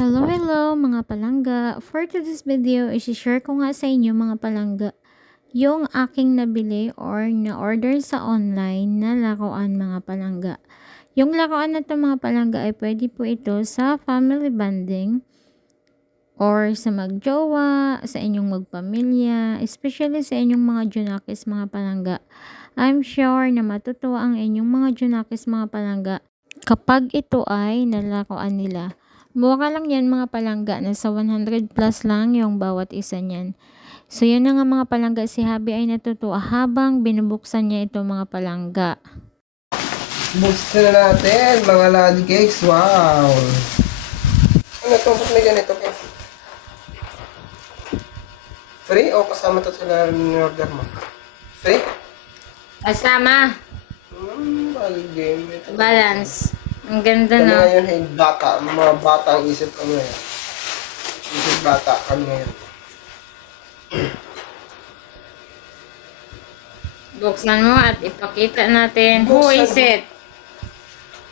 Hello mga palangga. For today's video, isi-share ko nga sa inyo mga palangga yung aking nabili or na-order sa online na laruan mga palangga. Yung laruan na to mga palangga ay pwede po ito sa family bonding or sa magjowa, sa inyong magpamilya, especially sa inyong mga junakis mga palangga. I'm sure na matutuwa ang inyong mga junakis mga palangga kapag ito ay nalaruan nila. Mura lang yan mga palangga, nasa 100 plus lang yung bawat isa niyan. So yun na nga mga palangga, si Habi ay natutuwa habang binubuksan niya ito mga palangga. Buksan na natin mga lolly cakes, wow! Ano ito? Ba't may ganito ka? Free o kasama ito sa order mo? Free? Kasama, Game. balance. Ang ganda Kami na. ngayon ay bata, mga bata ang isip kami ngayon. Isip bata kami ngayon. Buksan mo at ipakita natin. Who Buksan is mo. it?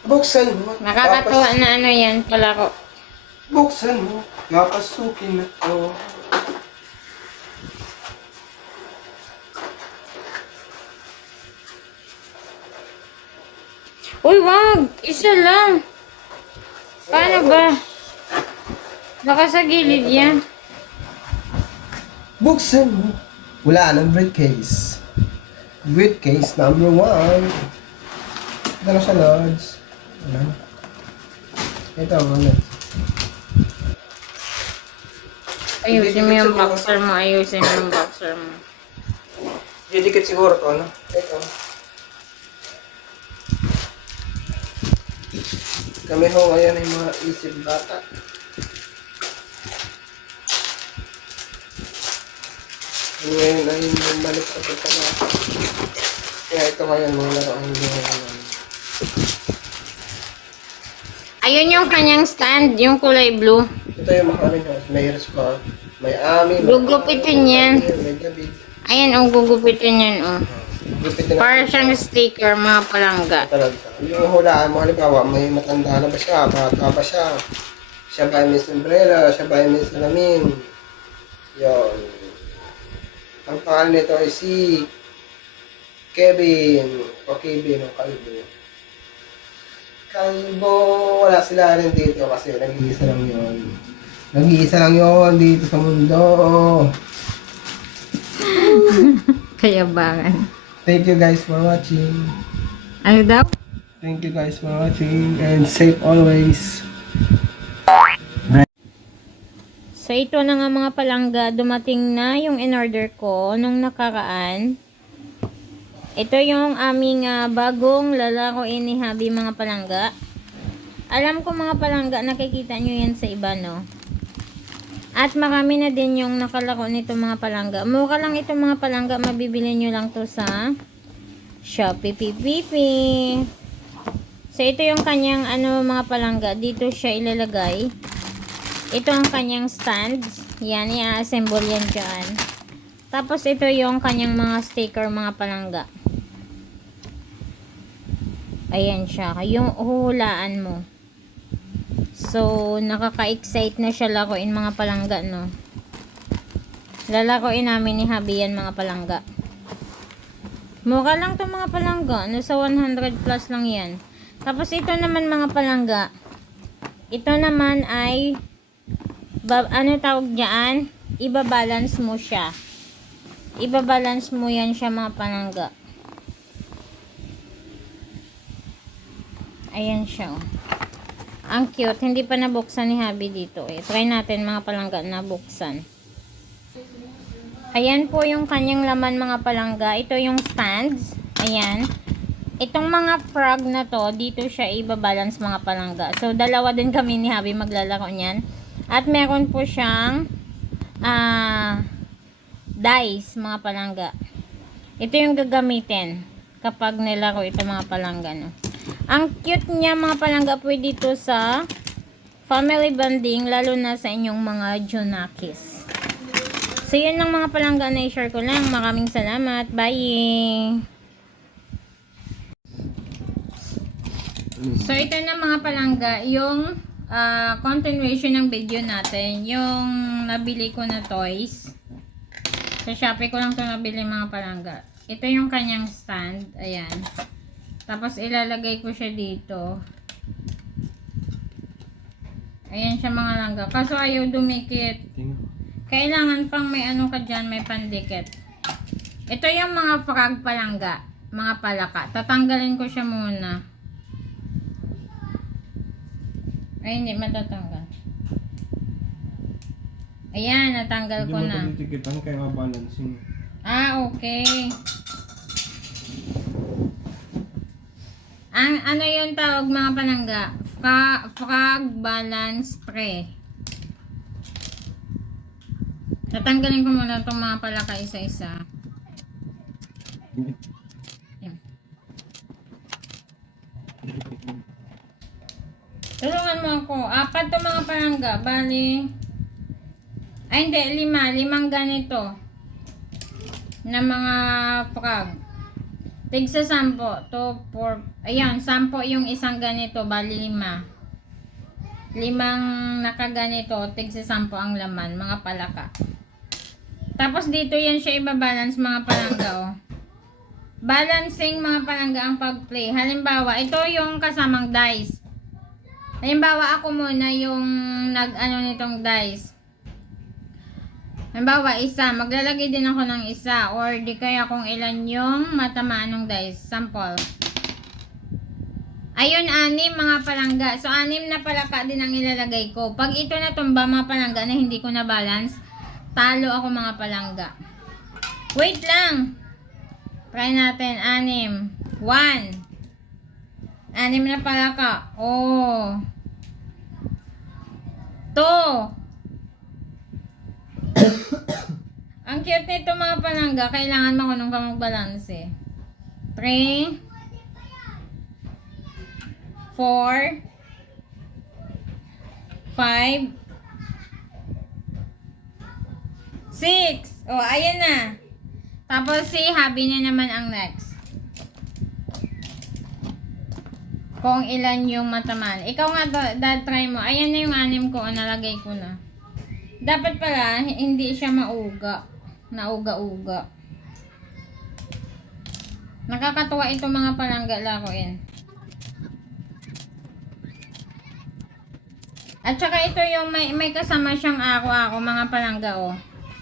Buksan mo. Nakakatuwa na ano yan palaro. Buksan mo. Kakasukin na to. Uy, wag! Isa lang. Paano ba? Baka sa gilid yan. Buksan mo. Wala nang briefcase. Briefcase number 1. Ito na siya, Lods. Ano? Ito, ano? Ayusin mo yung boxer mo. Ayusin mo yung boxer mo. Didikit siguro to, ano? Ito. Kami ho ngayon ay mga isip bata. Ngayon ay bumalik sa pagkakata. Kaya ito ngayon mga laruan ngayon. Ayun yung kanyang stand, yung kulay blue. Ito yung mga ano niya, may scar, may ami, Gugupitin yan. may gabi. Ayan, ang gugupitin yan, oh. Gupitin na. Para siyang sticker, mga palangga. Talaga. Yung hulaan mo, halimbawa, may matanda na ba siya, bata ba siya, siya ba may sombrero, siya ba may salamin. Yun. Ang pangalan nito ay si Kevin, o Kevin, o Kalbo. Kalbo, wala sila rin dito kasi nag-iisa lang yun. Nag-iisa lang yun dito sa mundo. Kayabangan. Thank you guys for watching. Ano daw? Thank you guys for watching and safe always. So, ito na nga mga palangga. Dumating na yung in-order ko nung nakaraan. Ito yung aming bagong lalaroin ni Habi mga palangga. Alam ko mga palangga, nakikita nyo yan sa iba, no? At marami na din yung nakalaro nito mga palangga. Mura lang ito mga palangga. Mabibili nyo lang to sa Shopee PPP. So, ito yung kanyang mga palangga. Dito siya ilalagay. Ito ang kanyang stand. Yan, i-assemble yan dyan. Tapos, ito yung kanyang mga sticker mga palangga. Ayan siya. Yung huhulaan mo. So, nakaka-excite na siya laruin mga palangga, no? Lalaruin namin ni Habi yan mga palangga. Mura lang to mga palangga. Nasa 100 plus lang yan. Tapos, ito naman mga palangga. Ito naman ay ano tawag dyan? Ibabalance mo siya. Ibabalance mo yan siya mga palangga. Ayan siya, oh. Ang cute. Hindi pa nabuksan ni Habi dito, eh. Try natin mga palangga na buksan. Ayan po yung kanyang laman mga palangga. Ito yung stands. Ayan. Itong mga frog na to, dito siya ibabalance mga palangga. So, dalawa din kami ni Habi maglalaro niyan. At meron po siyang dice mga palangga. Ito yung gagamitin kapag nilaro ito mga palangga, no? Ang cute niya mga palangga, pwede dito sa family bonding, lalo na sa inyong mga junakis. So, yun lang mga palangga na i-share ko lang. Maraming salamat. Bye! So, ito na mga palangga, yung continuation ng video natin. Yung nabili ko na toys. Sa Shopee ko lang ito nabili mga palangga. Ito yung kanyang stand. Ayan. Tapos ilalagay ko siya dito. Ayan siya mga langga. Kaso ayaw dumikit. Kailangan pang may ano ka dyan, may pandikit. Ito yung mga frog palangga. Mga palaka. Tatanggalin ko siya muna. Ay, hindi matatanggal. Ayan, natanggal ko na. Hindi mo titikitan kaya balancing. Okay. Ang ano yung tawag mga palangga? Frog balance tray. Tatanggalin ko muna itong mga palaka isa-isa. Yan. Tulungan mo ako. 4 to mga palangga. Bali. Ay hindi, 5. 5 ganito. Na mga frog. Tigsa 10. 2, 4. Ayan, 10 yung isang ganito. Bali 5. 5 nakaganito. Tigsa 10 ang laman. Mga palaka. Tapos dito yan siya ibabalance mga palangga. Oh. Balancing mga palangga ang pag-play. Halimbawa, ito yung kasamang dice. Halimbawa, ako muna yung nag-ano nitong dice. Halimbawa, isa. Maglalagay din ako ng isa. Or di kaya kung ilan yung matamaan ng dice. Sample. Ayun, 6 mga palangga. So, 6 na palaka din ang ilalagay ko. Pag ito na tumba mga palangga na hindi ko na balance, talo ako mga palangga. Wait lang. Try natin. 6. 1. 6 na palaka. Oh. 2. Ang cute nito mga palangga. Kailangan marunong ka mag-balance eh. 3. 4. 5. 6. Oh, ayan na. Tapos si Habi na naman ang next. Kung ilan yung matamaan. Ikaw nga, dad, try mo. Ayan na yung 6 ko. Nalagay ko na. Dapat pala, hindi siya mauga. Nauga-uga. Nakakatuwa itong mga palangga laruin. At saka ito yung may kasama siyang ako mga palangga oh.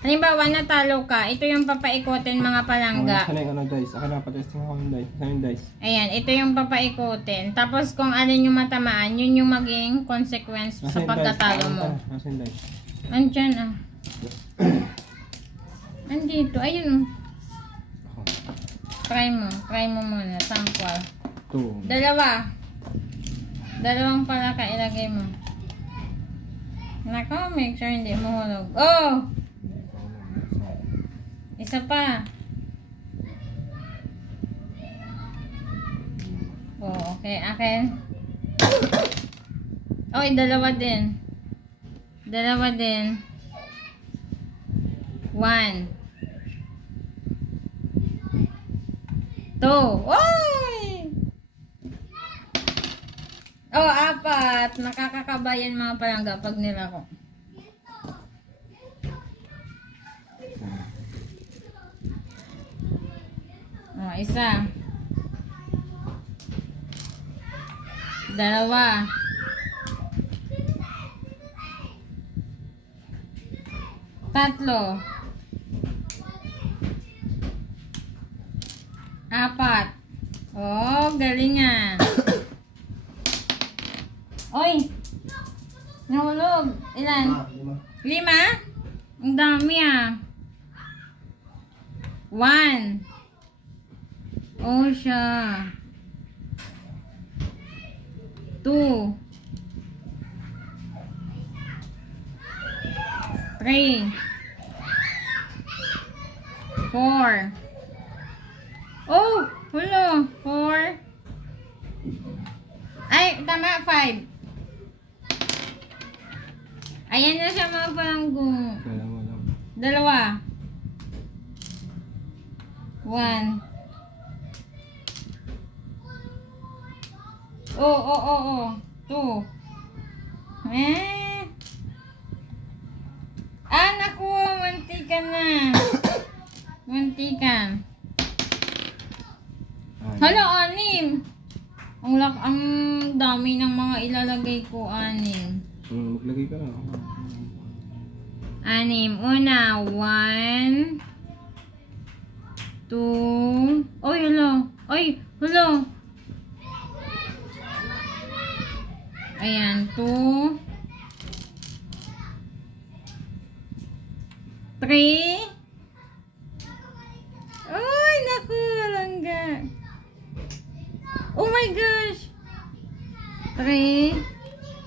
Halimbawa natalo ka, ito yung papaikutin mga palangga. Saan yung dice? Ako na patesting ako ng dice. Saan yung dice? Ayan, ito yung papaikutin. Tapos kung alin yung matamaan, yun yung maging consequence sa pagkatalo mo. Nasaan yung dice? Andyan ah. Andito, ayun oh. Try mo muna, sample. 2. 2. 2 palaka ilagay mo. Nako, make sure hindi mahulog. Oh! Isa pa. Oh, okay. Akin. Oy, 2 din. 2 din. 1. 2. Oy! Oh, 4. Nakakakabayan mga palangga pag nilako. Oh, isa. 2. 3. 4. Oh, galing ah. Oy! Nahulog. Ilan? 5? Ang dami ah. 1. Oh, siya. 2. 3. 4. Oh! Hulo! 4. Ay, tama. 5. Ayan na siya mga palanggo. 2. 1. Oh. 2. Naku, mantika na. Mantika. Hala, 6. Ang dami ng mga ilalagay ko, 6. Maglagay ka na. 6. Una, 1, 2. Oy, hala. Ay, hala. Ayan, 2, 3. Ay, naku, langga. Oh my gosh. 3,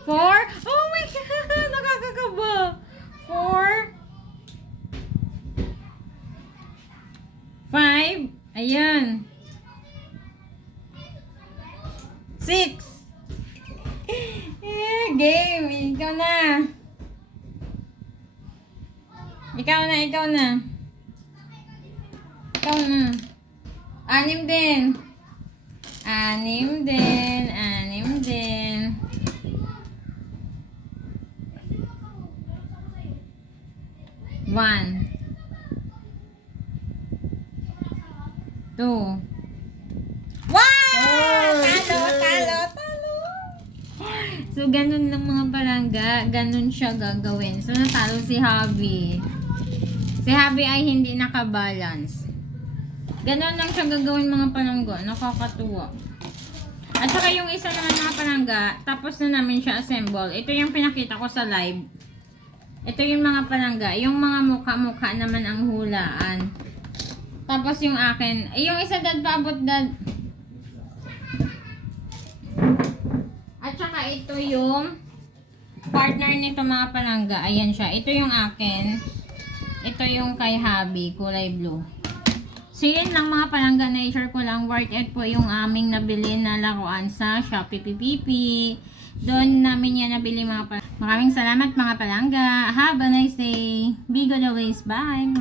4. Oh my God, nakakakaba. 4, 5. Ayan. 6. Game. Ikaw na. Ikaw na. Ikaw na. 6 din. 6 din. 1, 2. Wow! Talo. So, ganun lang mga palangga. Ganun siya gagawin. So, natalo si Habi. Si Habi ay hindi nakabalance. Ganun lang siya gagawin mga palangga. Nakakatuwa. At saka yung isa naman mga palangga, tapos na namin siya assemble. Ito yung pinakita ko sa live. Ito yung mga palangga. Yung mga mukha-mukha naman ang hulaan. Tapos yung akin, yung isa dad paabot dad. At saka ito yung partner nito mga palangga. Ayan siya. Ito yung akin. Ito yung kay Habi, kulay blue. So yun lang mga palangga, na i-share ko lang. Worth it po yung aming nabili na laruan sa Shopee PPP. Doon namin yan nabili mga palangga. Maraming salamat mga palangga. Have a nice day. Be good always. Bye.